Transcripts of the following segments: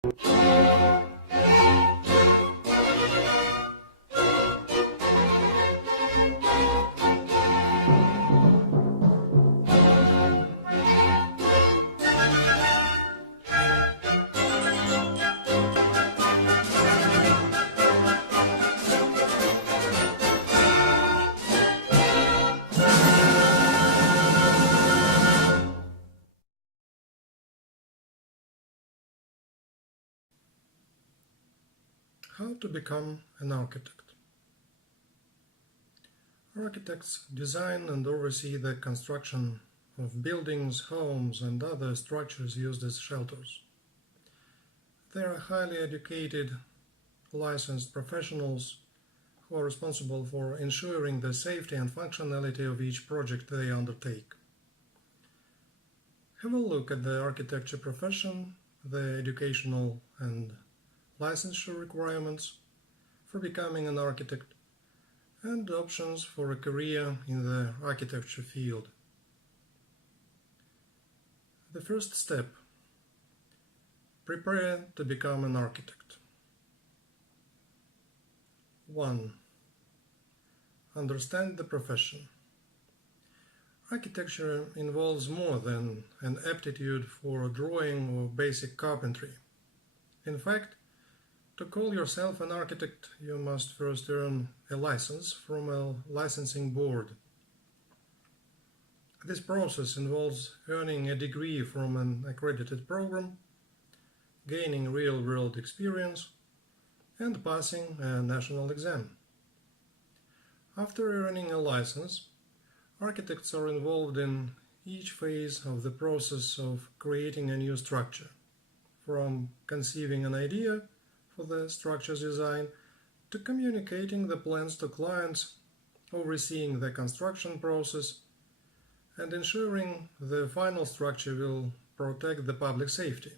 How to become an architect. Architects design and oversee the construction of buildings, homes, and other structures used as shelters. They are highly educated, licensed professionals who are responsible for ensuring the safety and functionality of each project they undertake. Have a look at the architecture profession, the educational and licensure requirements for becoming an architect, and options for a career in the architecture field. The first step: prepare to become an architect. 1. Understand the profession. Architecture involves more than an aptitude for drawing or basic carpentry. In fact, to call yourself an architect, you must first earn a license from a licensing board. This process involves earning a degree from an accredited program, gaining real-world experience, and passing a national exam. After earning a license, architects are involved in each phase of the process of creating a new structure, from conceiving an idea for the structure's design to communicating the plans to clients, overseeing the construction process, and ensuring the final structure will protect the public safety.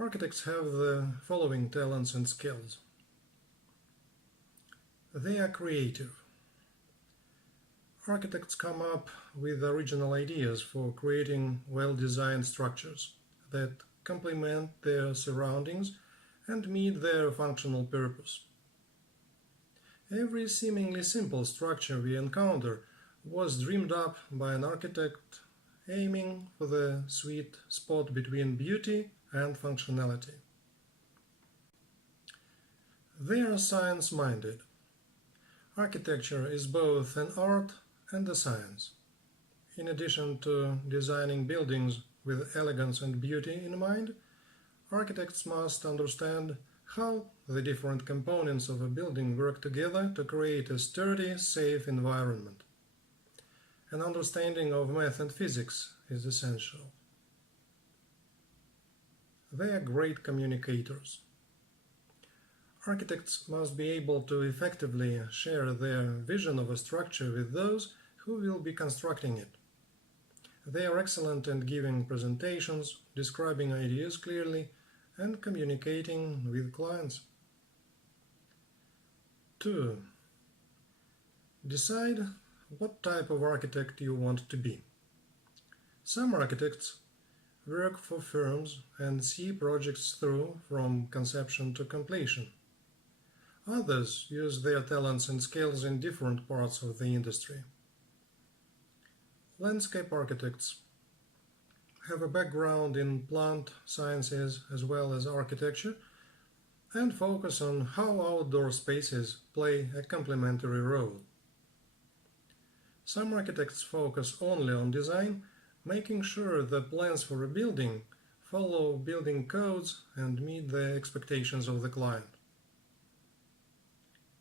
Architects have the following talents and skills. They are creative. Architects come up with original ideas for creating well-designed structures that complement their surroundings and meet their functional purpose. Every seemingly simple structure we encounter was dreamed up by an architect aiming for the sweet spot between beauty and functionality. They are science-minded. Architecture is both an art and a science. In addition to designing buildings with elegance and beauty in mind, architects must understand how the different components of a building work together to create a sturdy, safe environment. An understanding of math and physics is essential. They are great communicators. Architects must be able to effectively share their vision of a structure with those who will be constructing it. They are excellent at giving presentations, describing ideas clearly, and communicating with clients. 2. Decide what type of architect you want to be. Some architects work for firms and see projects through from conception to completion. Others use their talents and skills in different parts of the industry. Landscape architects have a background in plant sciences as well as architecture and focus on how outdoor spaces play a complementary role. Some architects focus only on design, making sure the plans for a building follow building codes and meet the expectations of the client.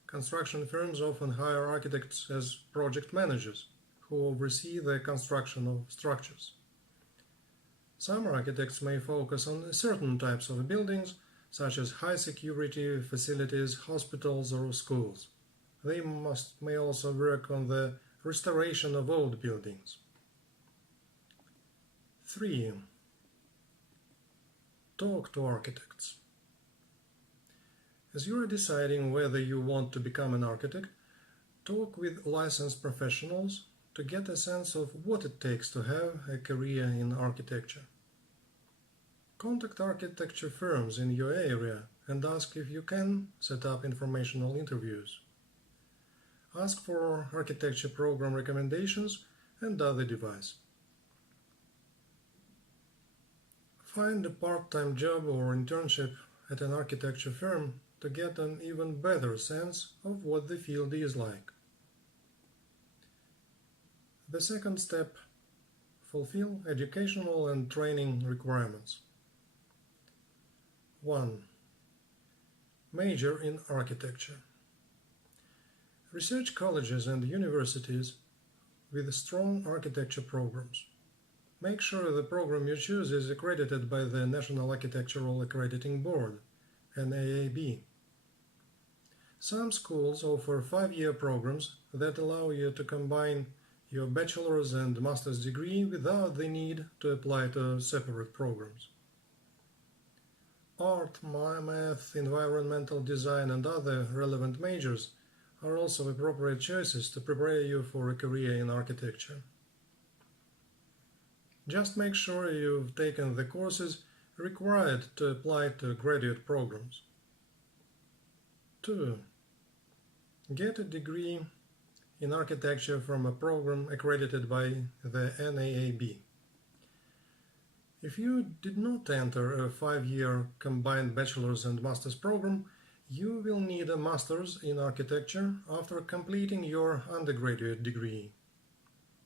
Construction firms often hire architects as project managers who oversee the construction of structures. Some architects may focus on certain types of buildings, such as high-security facilities, hospitals, or schools. They may also work on the restoration of old buildings. 3. Talk to architects. As you are deciding whether you want to become an architect, talk with licensed professionals to get a sense of what it takes to have a career in architecture. Contact architecture firms in your area and ask if you can set up informational interviews. Ask for architecture program recommendations and other advice. Find a part-time job or internship at an architecture firm to get an even better sense of what the field is like. The second step: fulfill educational and training requirements. 1. Major in architecture. Research colleges and universities with strong architecture programs. Make sure the program you choose is accredited by the National Architectural Accrediting Board, NAAB. Some schools offer 5-year programs that allow you to combine your bachelor's and master's degree without the need to apply to separate programs. Art, math, environmental design and other relevant majors are also appropriate choices to prepare you for a career in architecture. Just make sure you've taken the courses required to apply to graduate programs. 2. Get a degree in architecture from a program accredited by the NAAB. If you did not enter a 5-year combined bachelor's and master's program, you will need a master's in architecture after completing your undergraduate degree.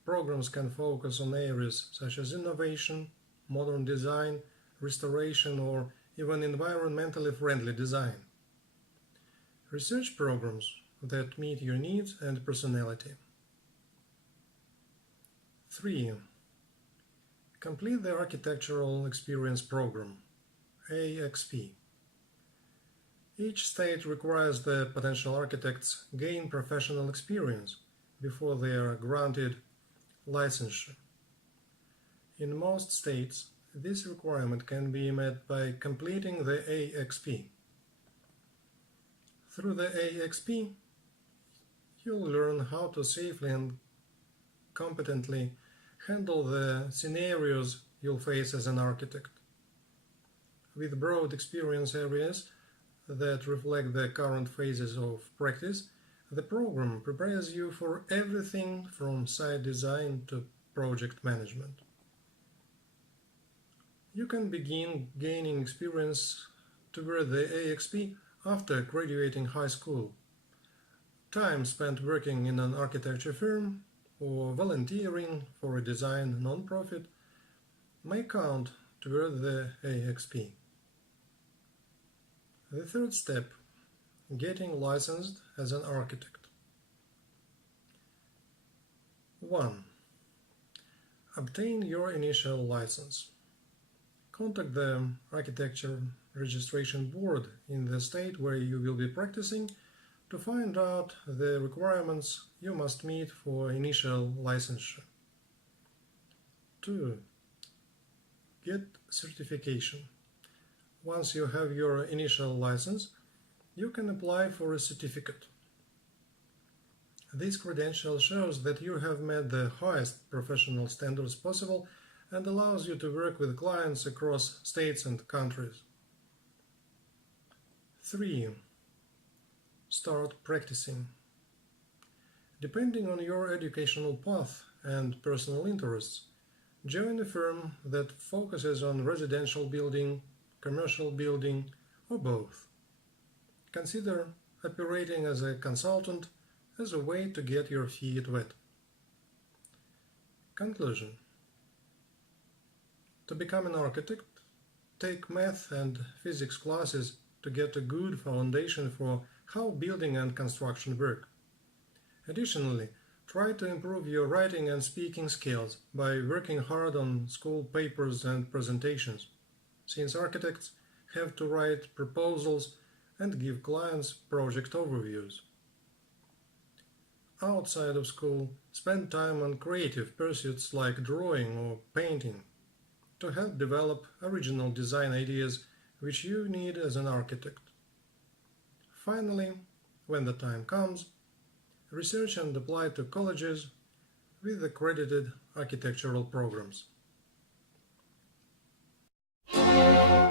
Programs can focus on areas such as innovation, modern design, restoration, or even environmentally friendly design. Research programs that meet your needs and personality. 3. Complete the Architectural Experience Program, AXP. Each state requires the potential architects gain professional experience before they are granted licensure. In most states, this requirement can be met by completing the AXP. Through the AXP, you'll learn how to safely and competently handle the scenarios you'll face as an architect. With broad experience areas that reflect the current phases of practice, the program prepares you for everything from site design to project management. You can begin gaining experience toward the AXP after graduating high school. Time spent working in an architecture firm or volunteering for a design non-profit may count toward the AXP. The third step: getting licensed as an architect. 1. Obtain your initial license. Contact the Architecture Registration Board in the state where you will be practicing to find out the requirements you must meet for initial licensure. 2. Get certification. Once you have your initial license, you can apply for a certificate. This credential shows that you have met the highest professional standards possible and allows you to work with clients across states and countries. 3. Start practicing. Depending on your educational path and personal interests, join a firm that focuses on residential building, commercial building, or both. Consider operating as a consultant as a way to get your feet wet. Conclusion: to become an architect, take math and physics classes to get a good foundation for how building and construction work. Additionally, try to improve your writing and speaking skills by working hard on school papers and presentations, since architects have to write proposals and give clients project overviews. Outside of school, spend time on creative pursuits like drawing or painting to help develop original design ideas which you need as an architect. Finally, when the time comes, research and apply to colleges with accredited architectural programs. you.